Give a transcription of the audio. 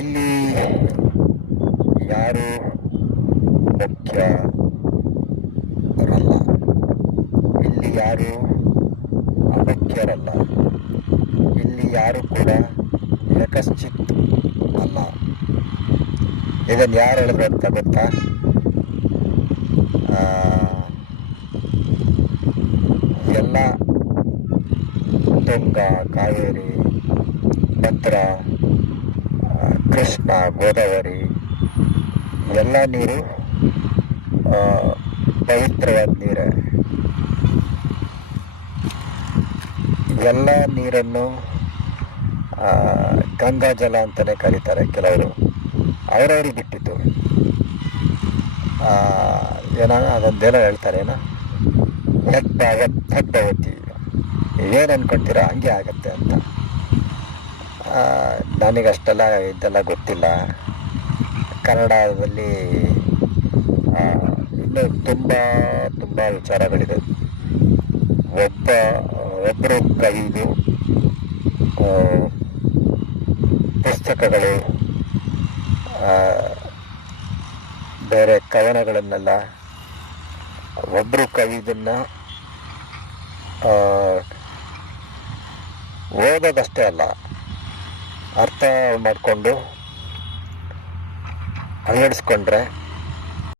ಇಲ್ಲಿ ಯಾರು ಮುಖ್ಯರಲ್ಲ, ಇಲ್ಲಿ ಯಾರು ಅಮುಖ್ಯರಲ್ಲ, ಇಲ್ಲಿ ಯಾರು ಕೂಡ ಯಕಶ್ಚಿತ್ ಅಲ್ಲ. ಇದನ್ನು ಯಾರು ಹೇಳಿದ್ರು ಅಂತ ಗೊತ್ತಾ? ಎಲ್ಲ ತುಂಗ, ಕಾವೇರಿ, ಭದ್ರಾ, ಕೃಷ್ಣ, ಗೋದಾವರಿ ಎಲ್ಲ ನೀರು ಪವಿತ್ರವಾದ ನೀರೇ. ಎಲ್ಲ ನೀರನ್ನು ಗಂಗಾ ಜಲ ಅಂತಲೇ ಕರೀತಾರೆ ಕೆಲವರು. ಅವರವ್ರಿಗೆ ಬಿಟ್ಟಿದ್ದು. ಅದೊಂದೇನೋ ಹೇಳ್ತಾರೆ, ಏನೋ ಯದ್ಭವತಿ, ಏನು ಅನ್ಕೊಳ್ತೀರಾ ಹಂಗೆ ಆಗತ್ತೆ ಅಂತ. ನನಗಷ್ಟೆಲ್ಲ ಇದೆಲ್ಲ ಗೊತ್ತಿಲ್ಲ. ಕನ್ನಡದಲ್ಲಿ ಇನ್ನೂ ತುಂಬ ತುಂಬ ವಿಚಾರಗಳಿದೆ. ಒಬ್ಬರು ಕವಿದು ಪುಸ್ತಕಗಳು, ಬೇರೆ ಕವನಗಳನ್ನೆಲ್ಲ ಒಬ್ಬರು ಕವಿದನ್ನು ಓದೋದಷ್ಟೇ ಅಲ್ಲ, ಅರ್ಥ ಮಾಡಿಕೊಂಡು ಅಳವಡಿಸ್ಕೊಂಡ್ರೆ